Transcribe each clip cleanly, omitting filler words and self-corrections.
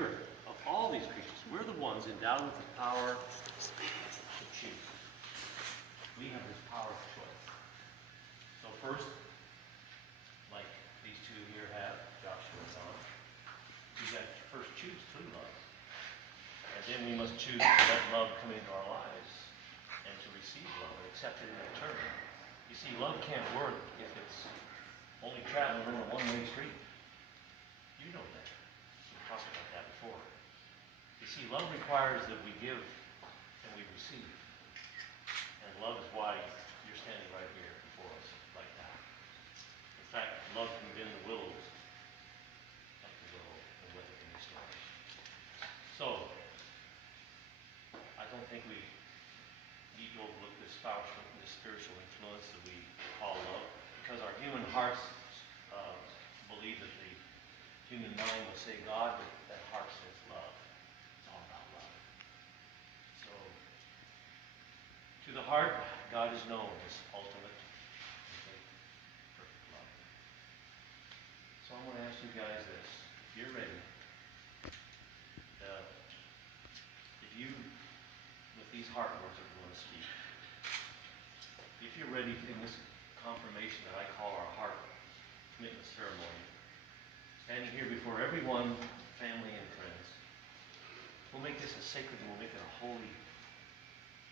earth, of all these creatures, we're the ones endowed with the power to choose. We have this power of choice. So first, like these two here have, Joshua and John, we got to first choose true love. And then we must choose to let love come into our lives and to receive love and accept it in return. You see, love can't work if it's only traveling on a one-way street. You know that. We talked about that before. You see, love requires that we give and we receive. And love is why you're standing right here before us like that. In fact, love can bend the willows like the willow and weather in the storm. So, I don't think we need to overlook this spiritual influence that we call love, because our human hearts believe that the human mind will say God, but that heart says love. It's all about love. So, to the heart, God is known as ultimate, complete, perfect love. So I'm going to ask you guys this. If you're ready, if you, with these heart words that we're going to speak, if you're ready in this confirmation that I call our heart commitment ceremony, standing here before everyone, family and friends, we'll make this a sacred and we'll make it a holy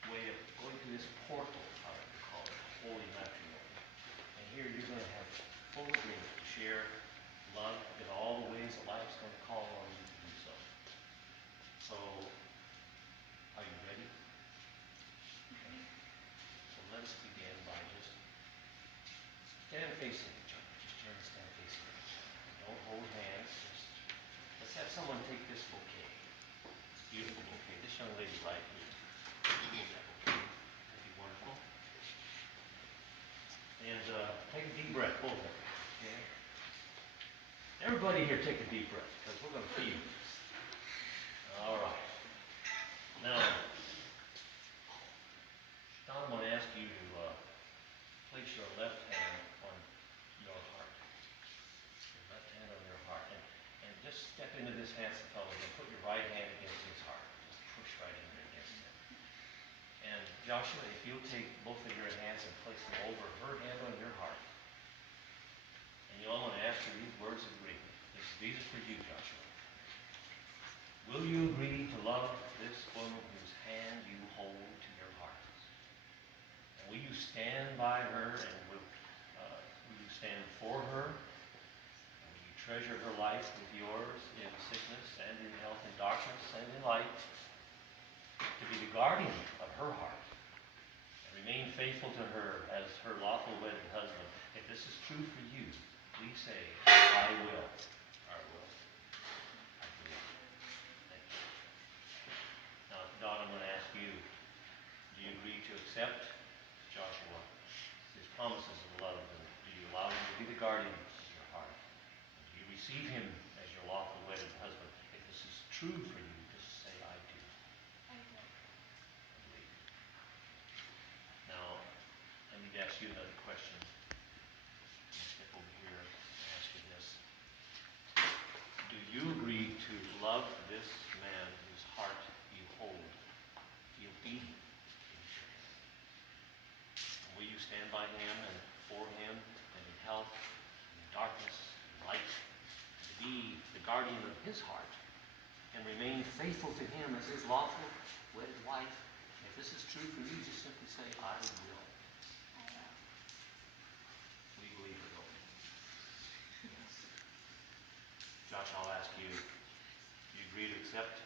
way of going through this portal, I like to call it, holy matrimony. And here you're going to have full agreement to share love in all the ways that life's going to call on you to do so. So, are you ready? Okay. So let us begin by just stand facing each other. Just turn and stand facing each other. Don't hold hands. Let's have someone take this bouquet. Beautiful bouquet. This young lady right here. That'd be wonderful. And take a deep breath, both of you. Okay? Everybody here take a deep breath, because we're going to feel this. All right. Now, Don, I'm going to ask you to place your left hand on your heart. Your left hand on your heart. And just step into this handsome fellow and put your right hand against his heart. Just push right in there against him. And Joshua, if you'll take both of your hands and place them over her hand on your heart. And you all want to ask her these words of agreement. These are for you, Joshua. Will you agree to love this woman whose hand you hold to your heart? And will you stand by her and will you stand for her? And will you treasure her life with yours in sickness and in health, in darkness and in light? To be the guardian of her heart and remain faithful to her as her lawful wedded husband. If this is true for you, please say, I will. I will. I will. Thank you. Now, Don, I'm going to ask you, do you agree to accept Joshua, his promises of love, and do you allow him to be the guardian of your heart? And do you receive him as your lawful wedded husband? If this is true for you, just say, I do. I do. I believe. Now, let me ask you another question. Step over here and ask you this. Do you agree to love this man whose heart you hold? Feel beating in your hand? And will you stand by him and for him and in health, and in darkness, and light, to be the guardian of his heart and remain faithful to him as his lawful wedded wife? If this is true for you, just simply say, I will. We believe it, don't we? Yes. Josh, I'll ask you, do you agree to accept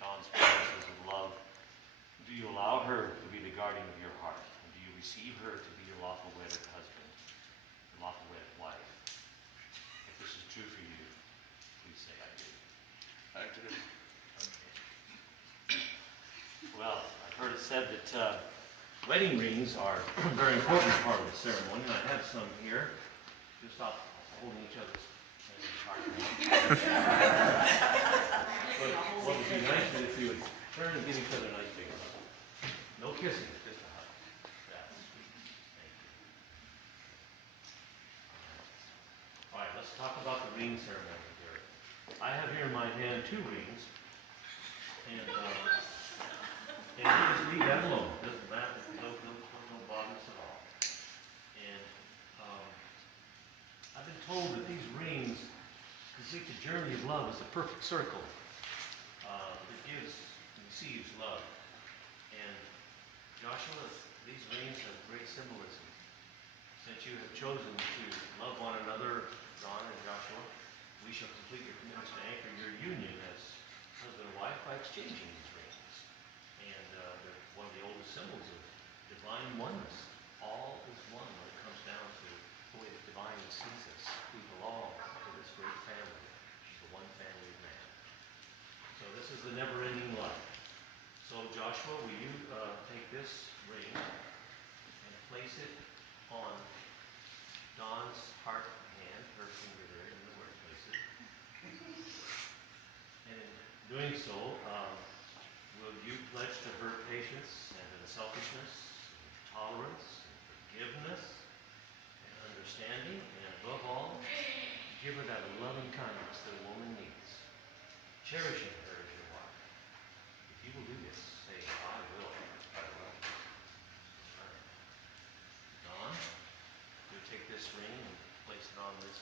Dawn's promises of love? Do you allow her to be the guardian of your heart? And do you receive her to be your lawful wedded husband, your lawful wedded wife? If this is true for you, please say, I do. I do. Okay. Well, I've heard it said that wedding rings are a very important part of the ceremony, and I have some here. Just stop holding each other's hands. But what would be nice is if you would turn and give each other a nice big hug. No kissing, just a hug. That's sweet. Thank you. All right, let's talk about the ring ceremony here. I have here in my hand 2 rings, and you just leave that alone. Doesn't matter. No bothers at all. And I've been told that these rings complete the journey of love as a perfect circle. It gives and receives love. And Joshua, these rings have great symbolism. Since you have chosen to love one another, John and Joshua, we shall complete your commitments to anchor your union as husband and wife by exchanging these rings. And they're one of the oldest symbols of divine oneness. All is one when it comes down to the way that divine sees us. We belong to this great family, the one family of man. So this is the never-ending love. So Joshua, will you take this ring and place it on Dawn's heart hand, her finger there in the workplaces. And in doing so, will you pledge to her patience and unselfishness, and tolerance, and forgiveness, and understanding, and above all, give her that loving kindness that a woman needs, cherishing her as your wife. If you will do this, say, I will. I will. Dawn, you take this ring and place it on this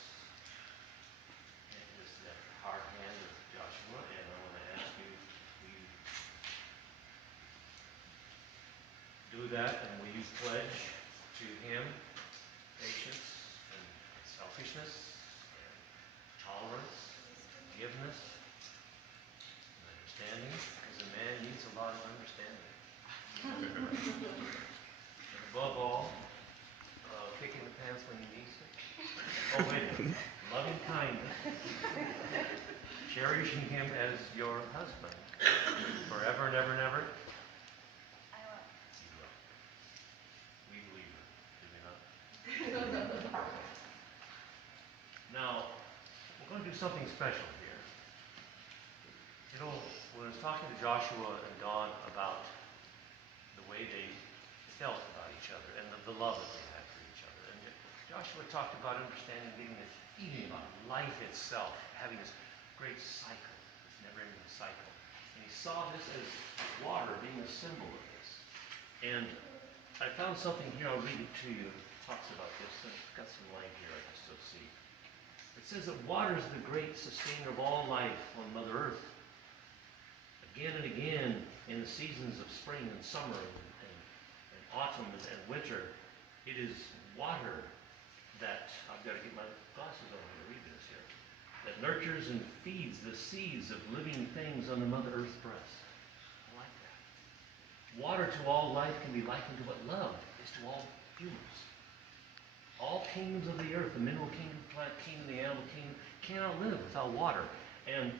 hard hand of Joshua, and I want to ask you, will you do that, and will you pledge to him patience and selfishness and tolerance, forgiveness, and understanding, because a man needs a lot of understanding. And above all, kicking the pants when he needs to. Oh, wait a minute. Loving kindness. Cherishing him as your husband. Forever and ever and ever. I will. You will. We believe it. Do we not? Now, we're going to do something special here. You know, when I was talking to Joshua and Dawn about the way they felt about each other and the love that they had for each other, and Joshua talked about understanding, even about life itself, having this great cycle, this never-ending cycle. And he saw this as water being a symbol of this. And I found something here, I'll read it to you. It talks about this, and I've got some light here I can still see. It says that water is the great sustainer of all life on Mother Earth. Again and again, in the seasons of spring and summer and autumn and winter, it is water that, I've got to get my glasses on here to read this here, that nurtures and feeds the seeds of living things on the Mother Earth's breast. I like that. Water to all life can be likened to what love is to all humans. All kingdoms of the earth, the mineral kingdom, the plant kingdom, the animal kingdom, cannot live without water. And